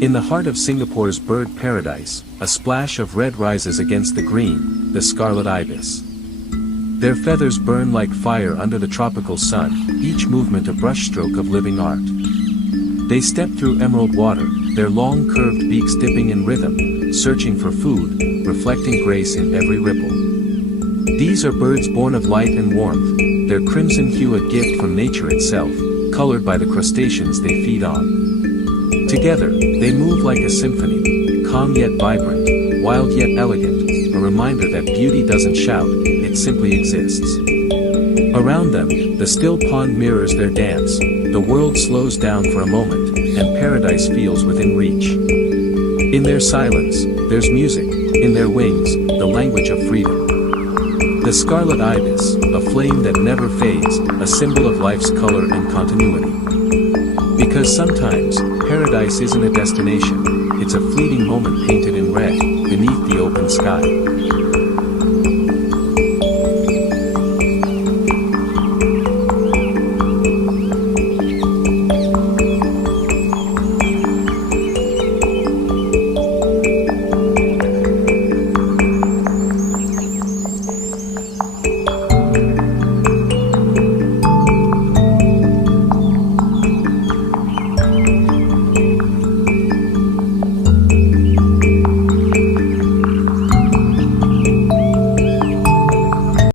In the heart of Singapore's bird paradise, a splash of red rises against the green, the Scarlet Ibis. Their feathers burn like fire under the tropical sun, each movement a brushstroke of living art. They step through emerald water, their long curved beaks dipping in rhythm, searching for food, reflecting grace in every ripple. These are birds born of light and warmth, their crimson hue a gift from nature itself, colored by the crustaceans they feed on. Together, they move like a symphony, calm yet vibrant, wild yet elegant, a reminder that beauty doesn't shout, it simply exists. Around them, the still pond mirrors their dance, the world slows down for a moment, and paradise feels within reach. In their silence, there's music, in their wings, the language of freedom. The Scarlet Ibis, a flame that never fades, a symbol of life's color and continuity. Because sometimes, paradise isn't a destination, it's a fleeting moment painted in red, beneath the open sky.